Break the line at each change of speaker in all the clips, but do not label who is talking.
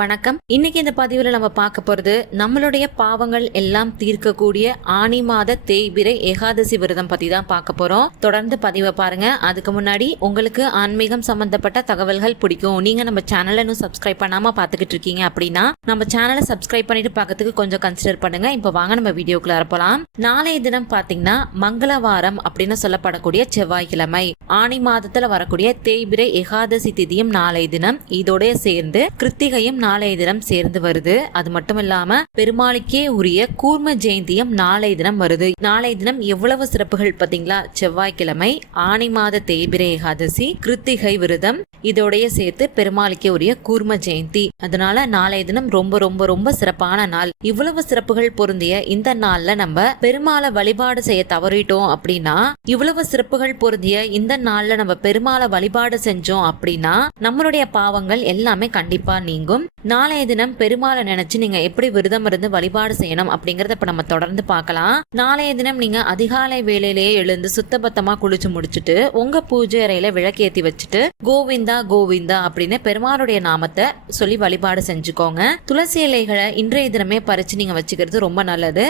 வணக்கம். இன்னைக்கு இந்த பதிவுல நம்ம பார்க்க போறது நம்மளுடைய பாவங்கள் எல்லாம் தீர்க்கக்கூடிய ஆனி மாத தேய்பிரை ஏகாதசி விரதம் பத்தி தான் பார்க்க போறோம். தொடர்ந்து பதிவை பாருங்க. அதுக்கு முன்னாடி உங்களுக்கு ஆன்மீகம் சம்பந்தப்பட்ட தகவல்கள் பிடிக்கும். நீங்க நம்ம சேனலை இன்னும் சப்ஸ்கிரைப் பண்ணாம பார்த்துக்கிட்டு இருக்கீங்க அப்படின்னா நம்ம சேனலை சப்ஸ்கிரைப் பண்ணிட்டு பார்க்கறதுக்கு கொஞ்சம் கன்சிடர் பண்ணுங்க. இப்போ வாங்க நம்ம வீடியோக்குள்ள போலாம் நாளைய தினம் பாத்தீங்கன்னா மங்களவாரம் அப்படின்னு சொல்லப்படக்கூடிய செவ்வாய்க்கிழமை. ஆனி மாதத்துல வரக்கூடிய தேய்பிரை ஏகாதசி திதியும் நாளைய தினம். இதோட சேர்ந்து கிருத்திகையும் நாளைய தினம் சேர்ந்து வருது. அது மட்டும் இல்லாம பெருமாளுக்கே உரிய கூர்ம ஜெயந்தியும் நாளைய தினம் வருது. நாளைய தினம் எவ்வளவு சிறப்புகள் பாத்தீங்களா செவ்வாய்க்கிழமை ஆனி மாத தேய்பிரை ஏகாதசி கிருத்திகை விரதம் இதோடைய சேர்த்து பெருமாளுக்கே உரிய கூர்ம ஜெயந்தி. அதனால நாளைய தினம் ரொம்ப ரொம்ப ரொம்ப சிறப்பான நாள். இவ்வளவு சிறப்புகள் பொருந்திய இந்த நாள்ல நம்ம பெருமாளை வழிபாடு செய்ய தவறிட்டோம் அப்படின்னா இவ்வளவு சிறப்புகள் பொருந்திய இந்த நாள்ல நம்ம பெருமாளை வழிபாடு செஞ்சோம் அப்படின்னா நம்மளுடைய பாவங்கள் எல்லாமே கண்டிப்பா நீங்கும். நாளைய தினம் பெருமாளை நினைச்சு நீங்க எப்படி விரதம் இருந்து வழிபாடு செய்யணும் அப்படிங்கறத இப்ப நம்ம தொடர்ந்து பார்க்கலாம். நாளைய தினம் நீங்க அதிகாலை வேலையிலேயே எழுந்து சுத்தபத்தமா குளிச்சு முடிச்சுட்டு உங்க பூஜை அறையில விளக்கேத்தி வச்சுட்டு கோவிந்தா கோவிந்தா அப்படின்னு பெருமாளுடைய நாமத்தை சொல்லி வழிபாடு செஞ்சுக்கோங்க. துளசி இலைகளை இன்றைய தினமே பறிச்சு நீங்க வச்சுக்கிறது ரொம்ப நல்லது.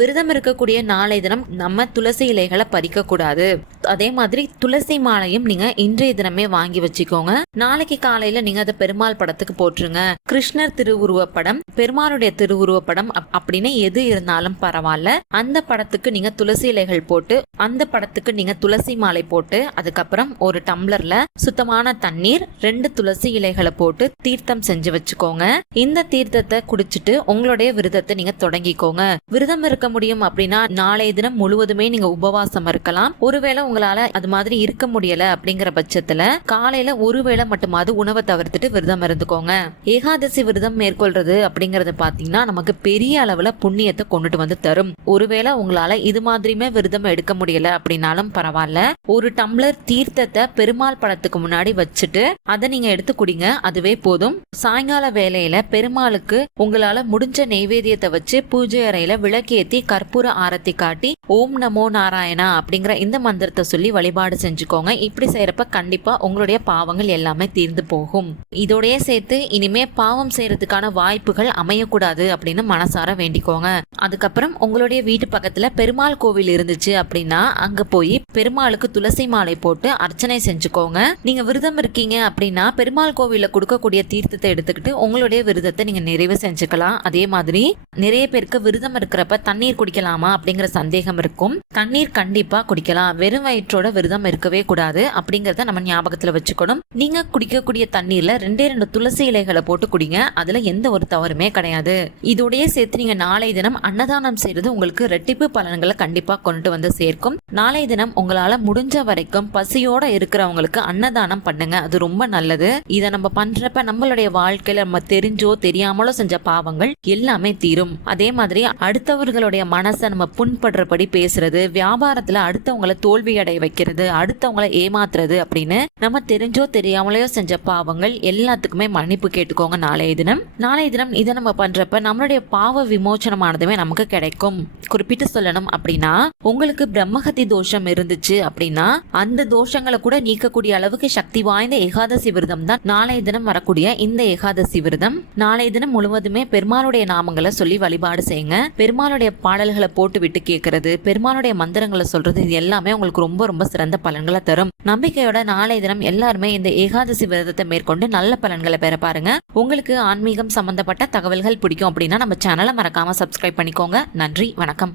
விரதம் இருக்கக்கூடிய நாளைய தினம் நம்ம துளசி இலைகளை பறிக்க கூடாது அதே மாதிரி துளசி மாலையும் நீங்க இன்றைய தினமே வாங்கி வச்சுக்கோங்க. நாளைக்கு காலையில நீங்க அதை பெருமாள் படத்துக்கு போட்டுருங்க. கிருஷ்ணர் திருவுருவ படம் பெருமாளுடைய திருவுருவ படம் அப்படின்னு எது இருந்தாலும் பரவாயில்ல. அந்த படத்துக்கு நீங்க துளசி இலைகள் போட்டு அந்த படத்துக்கு நீங்க துளசி மாலை போட்டு அதுக்கப்புறம் ஒரு டம்ளர்ல சுத்தமான தண்ணீர் ரெண்டு துளசி இலைகளை போட்டு தீர்த்தம் செஞ்சு வச்சுக்கோங்க. இந்த தீர்த்தத்தை குடிச்சிட்டு உங்களுடைய விரதத்தை நீங்க தொடங்கிக்கோங்க. விரதம் இருக்க முடியும் அப்படின்னா நாளைய தினம் முழுவதுமே நீங்க உபவாசம் இருக்கலாம். ஒருவேளை உங்களால அது மாதிரி இருக்க முடியல அப்படிங்கிற பட்சத்துல காலையில ஒருவேளை மட்டுமாவது உணவை தவிர்த்துட்டு விரதம் இருந்துக்கோங்க. ஏகாதசி விரதம் மேற்கொள்றது அப்படிங்கறது பாத்தீங்கன்னா நமக்கு பெரிய அளவுல புண்ணியத்தை கொண்டுட்டு வந்து தரும். ஒருவேளை உங்களால இது மாதிரியுமே விரதம் எடுக்க முடியல அப்படின்னாலும் பரவாயில்ல. ஒரு டம்ளர் தீர்த்தத்தை பெருமாள் படத்துக்கு முன்னாடி வச்சு வச்சுட்டு அதை நீங்க எடுத்து குடிங்க. அதுவே போதும். சாயங்கால வேலையில பெருமாளுக்கு உங்களால முடிஞ்ச நெய்வேத்தியத்தை வச்சு பூஜை அறையில விளக்கேத்தி கற்பூர ஆரத்தி காட்டி ஓம் நமோ நாராயணா அப்படிங்கிற இந்த மந்திரத்தை சொல்லி வழிபாடு செஞ்சுக்கோங்க. இப்படி செய்யறப்ப கண்டிப்பா உங்களுடைய பாவங்கள் எல்லாமே தீர்ந்து போகும். இதோடய சேர்த்து இனிமே பாவம் செய்யறதுக்கான வாய்ப்புகள் அமையக்கூடாது அப்படின்னு மனசார வேண்டிக்கோங்க. அதுக்கப்புறம் உங்களுடைய வீட்டு பக்கத்தில் பெருமாள் கோவில் இருந்துச்சு அப்படின்னா அங்கே போய் பெருமாளுக்கு துளசி மாலை போட்டு அர்ச்சனை செஞ்சுக்கோங்க. நீங்கள் விரதம் இருக்கீங்க அப்படின்னா பெருமாள் கோவிலில் கொடுக்கக்கூடிய தீர்த்தத்தை எடுத்துக்கிட்டு உங்களுடைய விரதத்தை நீங்கள் நிறைவு செஞ்சுக்கலாம். அதே மாதிரி நிறைய பேருக்கு விரதம் இருக்கிறப்ப தண்ணீர் குடிக்கலாமா அப்படிங்கிற சந்தேகம் இருக்கும். தண்ணீர் கண்டிப்பாக குடிக்கலாம். வெறும் வயிற்றோட விரதம் இருக்கவே கூடாது அப்படிங்கிறத நம்ம ஞாபகத்தில் வச்சுக்கணும். நீங்கள் குடிக்கக்கூடிய தண்ணீரில் ரெண்டே ரெண்டு துளசி இலைகளை போட்டு குடிங்க. அதில் எந்த ஒரு தவறுமே கிடையாது. இதோடய சேர்த்து நீங்கள் நாளை தினம் அன்னதானம் செய்யறது உங்களுக்கு ரெட்டிப்பு பலன்களை கண்டிப்பா கொண்டு வந்து சேர்க்கும். நாளை தினம் உங்களால முடிஞ்ச வரைக்கும் பசியோட இருக்கிறவங்களுக்கு அன்னதானம் பண்ணுங்க. அது ரொம்ப நல்லது. இதை நம்ம பண்றப்ப நம்மளுடைய வாழ்க்கையில நம்ம தெரிஞ்சோ தெரியாமலோ செஞ்ச பாவங்கள் எல்லாமே தீரும். அதே மாதிரி அடுத்தவர்களுடைய மனசை நம்ம புண்படுறபடி பேசுறது வியாபாரத்துல அடுத்தவங்களை தோல்வி அடைய வைக்கிறது அடுத்தவங்களை ஏமாத்துறது அப்படின்னு நம்ம தெரிஞ்சோ தெரியாமலையோ செஞ்ச பாவங்கள் எல்லாத்துக்குமே மன்னிப்பு கேட்டுக்கோங்க நாளைய தினம். நாளைய தினம் இதை நம்ம பண்றப்ப நம்மளுடைய பாவ விமோச்சனமானதுமே நமக்கு கிடைக்கும். குறிப்பிட்டு சொல்லணும் அப்படின்னா உங்களுக்கு பிரம்மகத்தி தோஷம் இருந்துச்சு அப்படின்னா அந்த தோஷங்களை கூட நீக்கக்கூடிய அளவுக்கு சக்தி வாய்ந்த ஏகாதசி விரதம் தான் நாளைய தினம் வரக்கூடிய இந்த ஏகாதசி விரதம். நாளைய தினம் முழுவதுமே பெருமாளுடைய நாமங்களை சொல்லி வழிபாடு செய்யுங்க. பெருமாளுடைய பாடல்களை போட்டு விட்டு கேட்கறது பெருமாளுடைய மந்திரங்களை சொல்றது இது எல்லாமே உங்களுக்கு ரொம்ப ரொம்ப சிறந்த பலன்களை தரும். நம்பிக்கையோட நாளைய தினம் எல்லாருமே இந்த ஏகாதசி விரதத்தை மேற்கொண்டு நல்ல பலன்களை பெற பாருங்க. உங்களுக்கு ஆன்மீகம் சம்பந்தப்பட்ட தகவல்கள் பிடிக்கும் அப்படின்னா நம்ம சேனலை மறக்காம சப்ஸ்கிரைப் பண்ணிக்கோங்க. நன்றி வணக்கம்.